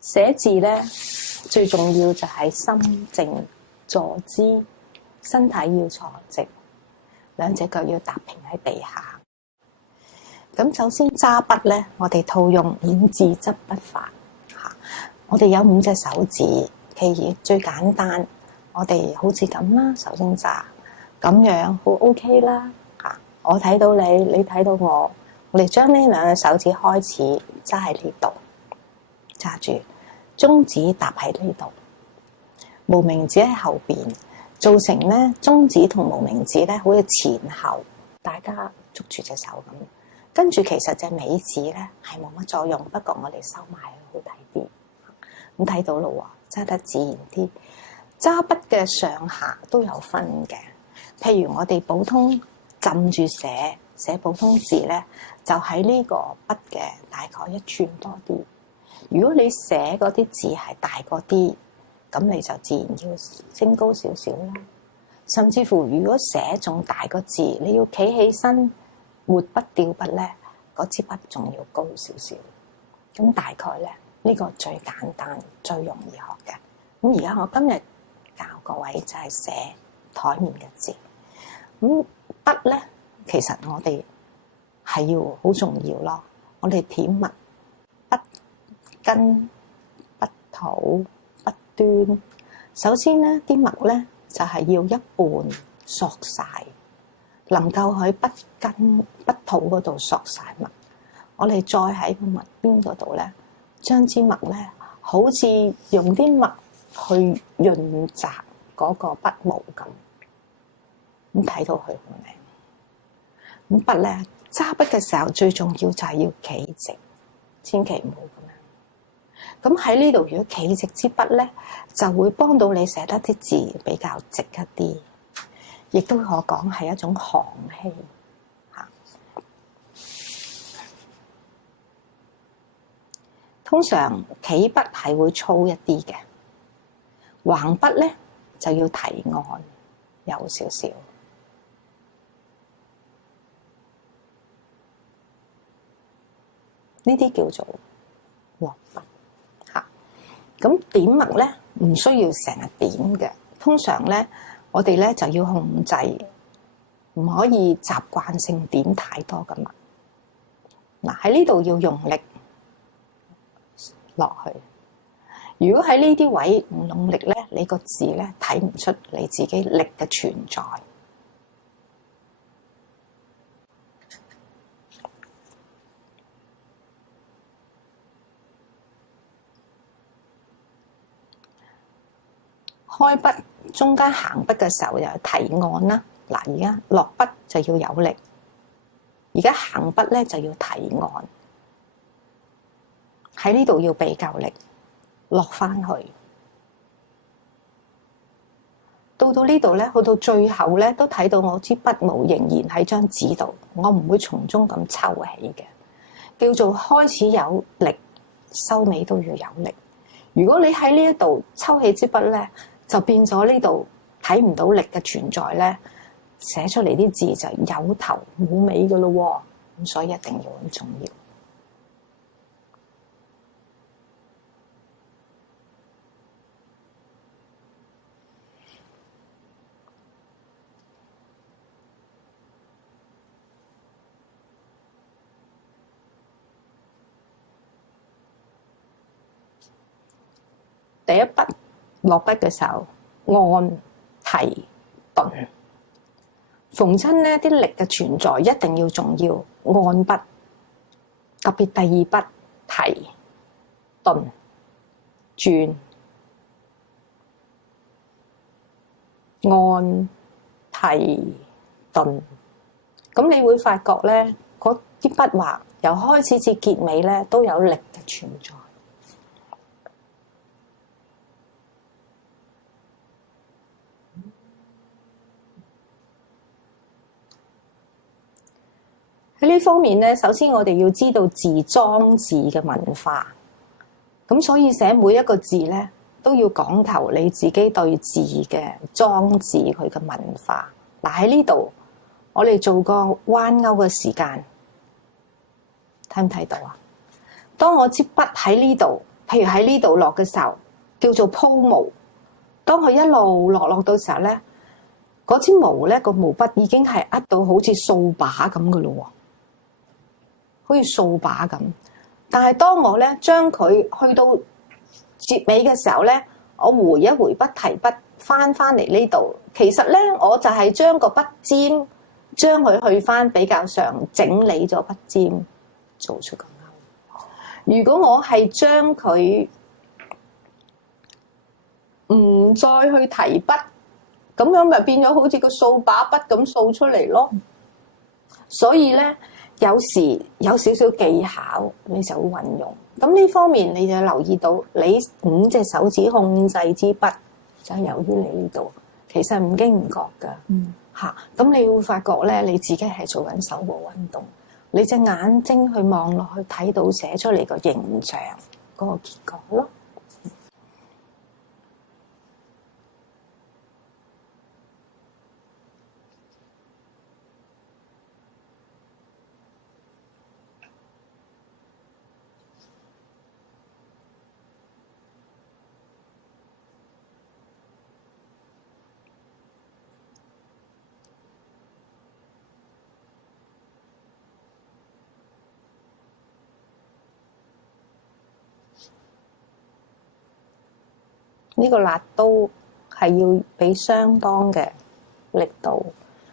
寫字咧，最重要就係心靜坐姿，身體要坐直，兩隻腳要踏平喺地下。咁首先揸筆咧，我哋套用五字執筆法嚇。我哋有5隻手指，其餘最簡單，我哋好似咁啦，首先揸咁樣好 OK 啦嚇。我睇到你，你睇到我，我哋將呢兩隻手指開始揸喺呢度，揸住中指搭喺呢度，無名指喺後邊，造成咧中指同無名指咧好似前後，大家捉住隻手咁。跟住其實隻尾指咧係冇乜作用，不過我哋收埋好睇啲。咁睇到咯喎，揸得自然啲。揸筆嘅上下都有分嘅，譬如我哋普通浸住寫普通字咧，就喺呢個筆嘅大概1寸多啲。如果你寫嗰啲字係大過啲，咁你就自然要升高少少啦。甚至乎如果寫仲大個字，你要企起身活筆掉筆咧，嗰支筆仲要高少少。咁大概咧呢個最簡單最容易學嘅。咁而家我今日教各位就係寫台面嘅字。咁筆咧其實我哋係要好重要咯。我哋填墨筆根、筆肚、筆端。首先咧啲墨咧就係要一半索晒，能夠喺筆根、筆肚嗰度索晒墨。我哋再喺個墨邊嗰度咧，將支墨咧好似用啲墨去潤澤嗰個筆毛咁，咁睇到佢好靚。咁筆咧揸筆嘅時候最重要就係要企直，千祈唔好咁樣。咁喺呢度如果企直支筆咧，就會幫到你寫得啲字比較直一啲，亦都可講係一種行氣嚇。通常企筆係會粗一啲嘅，橫筆咧就要提按有少少。呢啲叫做落筆嚇。咁點墨咧唔需要成日點嘅，通常咧我哋咧就要控制，唔可以習慣性點太多嘅墨。嗱，喺呢度要用力落去。如果喺呢啲位唔用力咧，你個字咧睇唔出你自己力嘅存在。開筆中間行筆嘅時候又提按啦。嗱，而家落筆就要有力，而家行筆咧就要提按。喺呢度要俾夠力，落翻去。到呢度咧，去到最後咧，都睇到我支筆毛仍然喺張紙度，我唔會從中咁抽起嘅，叫做開始有力，收尾都要有力。如果你喺呢一度抽起支筆咧，就變咗呢度睇唔到力嘅存在咧，寫出嚟啲字就有頭冇尾㗎咯喎，咁所以一定要咁重要。第一筆落筆嘅時候，按提頓，逢親呢啲力嘅存在一定要重要。按筆，特別第二筆提頓轉，按提頓，咁你會發覺咧，嗰啲筆畫由開始至結尾咧都有力嘅存在。喺呢方面咧，首先我哋要知道字裝字嘅文化，咁所以寫每一個字咧都要講求你自己對字嘅裝字佢嘅文化。嗱，喺呢度我哋做個彎勾嘅時間，睇唔睇到啊？當我支筆喺呢度譬如喺呢度落嘅時候，叫做鋪毛。當佢一路落到時候咧，嗰支毛咧個毛筆已經係握到好似掃把咁嘅咯喎，好似掃把咁。但係當我咧將佢去到結尾嘅時候咧，我回一回筆提筆翻嚟呢度，其實咧我就係將個筆尖將佢去翻比較上整理咗筆尖，做出咁樣。如果我係將佢唔再去提筆，咁樣咪變咗好似個掃把筆咁掃出嚟咯。所以咧，有時有少少技巧，你就會運用。咁呢方面你就留意到，你5隻手指控制支筆，就係由於你呢度，其實唔經唔覺㗎。嚇，咁你會發覺咧，你自己係做緊手部運動，你隻眼睛去望落去，睇到寫出嚟個形象嗰個結果咯。呢個辣刀係要俾相當嘅力度，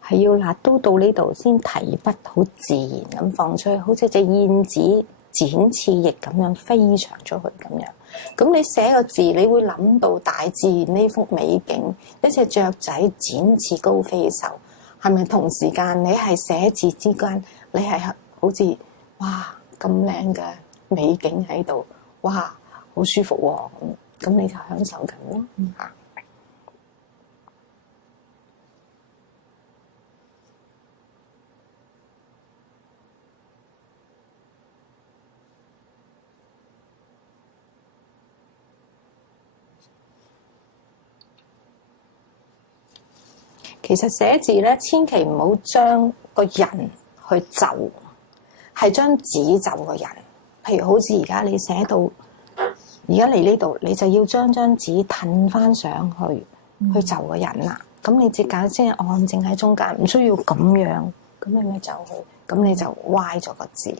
係要辣刀到呢度先提筆好自然咁放出去，好似隻燕子展翅翼咁樣飛翔出去咁樣。咁你寫個字，你會諗到大自然呢幅美景，一隻雀仔展翅高飛嘅時候，係咪同時間你係寫字之間，你係好似哇咁靚嘅美景喺度，哇好舒服喎咁你就享受緊咯嚇。其實寫字咧，千祈唔好將個人去就，係將紙就個人。譬如好似而家你寫到，而家嚟呢度，你就要將張紙褪翻上去，去就個人啦。咁你隻眼先係安靜喺中間，唔需要咁樣。咁你咪就佢，咁你就歪咗個字。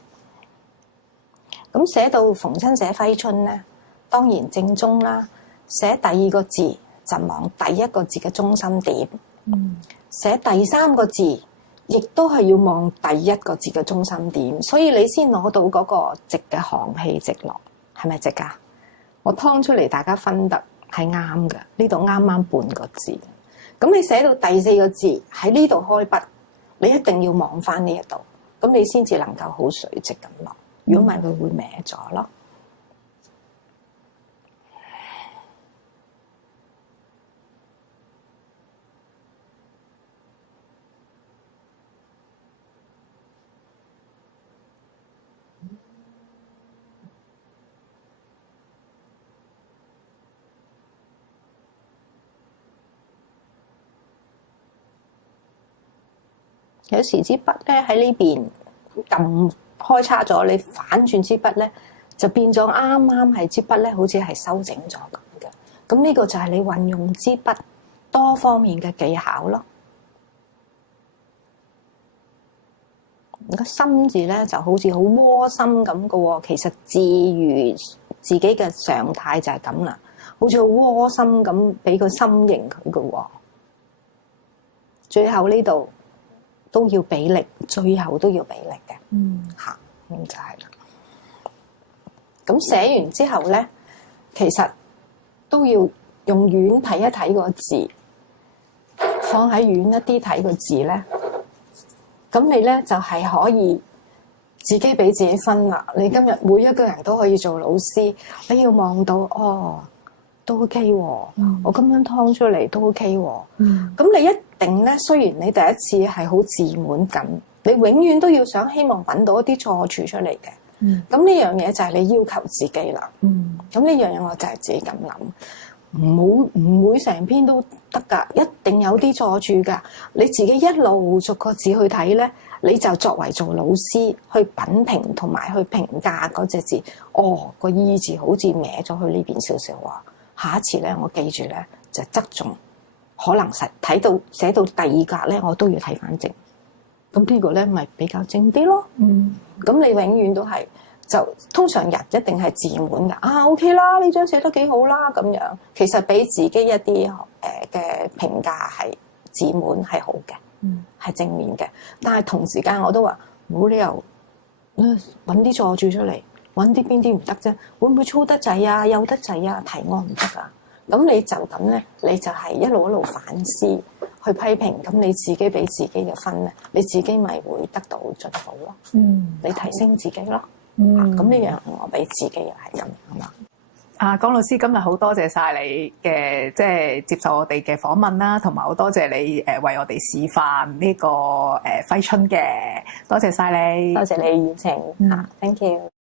咁寫到逢親寫揮春咧，當然正宗啦。寫第2個字就望第1個字嘅中心點。寫第3個字，亦都係要望第1個字嘅中心點，所以你先攞到嗰個直嘅行氣直落，係咪直㗎？我劏出嚟，大家分得係啱嘅，呢度啱啱半個字。咁你寫到第4個字喺呢度開筆，你一定要望翻呢一度，咁你先至能夠好垂直咁落。如果唔係，佢會歪咗咯。有時支筆咧喺呢邊撳開叉咗，你反轉支筆咧就變咗啱啱係支筆咧，好似係修整咗咁嘅。咁呢個就係你運用支筆多方面嘅技巧咯。個心字咧就好似好窩心咁嘅喎，其實自如自己嘅常態就係咁啦，好似好窩心咁俾個心形佢嘅喎。最後呢度都要俾力，最後都要俾力嘅。嚇，咁就係啦。咁寫完之後咧，其實都要用遠睇一睇個字，放喺遠一啲睇個字咧，咁你咧就係可以自己俾自己分啦。你今日每一個人都可以做老師，你要望到哦，都 OK 喎，我咁樣劏出嚟都 OK 喎。咁你一定咧，雖然你第一次係好自滿感，你永遠都要想希望揾到一啲錯處出嚟嘅。咁呢樣嘢就係你要求自己啦。咁呢樣嘢我就係自己咁諗。唔會成篇都得㗎，一定有啲錯處㗎。你自己一路逐個字去睇咧，你就作為做老師去品評同埋去評價嗰隻字。哦，個意字好似歪咗去呢邊少少喎。下一次咧，我記住咧就側重，可能睇到寫到第二格咧，我都要睇返正。咁呢個咧咪比較正啲咯。咁你永遠都係。就通常人一定係自滿㗎，OK 啦，呢張寫得幾好啦咁樣。其實俾自己一啲嘅評價係自滿係好嘅，係正面嘅。但係同時間我都話冇理由揾啲錯處出嚟，揾啲邊啲唔得啫？會唔會粗得滯啊？幼得滯啊？題案唔得啊？咁你就咁咧，你就係一路反思去批評，咁你自己俾自己嘅分咧，你自己咪會得到進步咯。你提升自己咯。咁呢樣我俾自己又係咁樣啦。江老師今日好多謝晒你嘅即係接受我哋嘅訪問啦，同埋好多謝你為我哋示範呢個揮春嘅，多謝晒你，多謝你邀請。Thank you。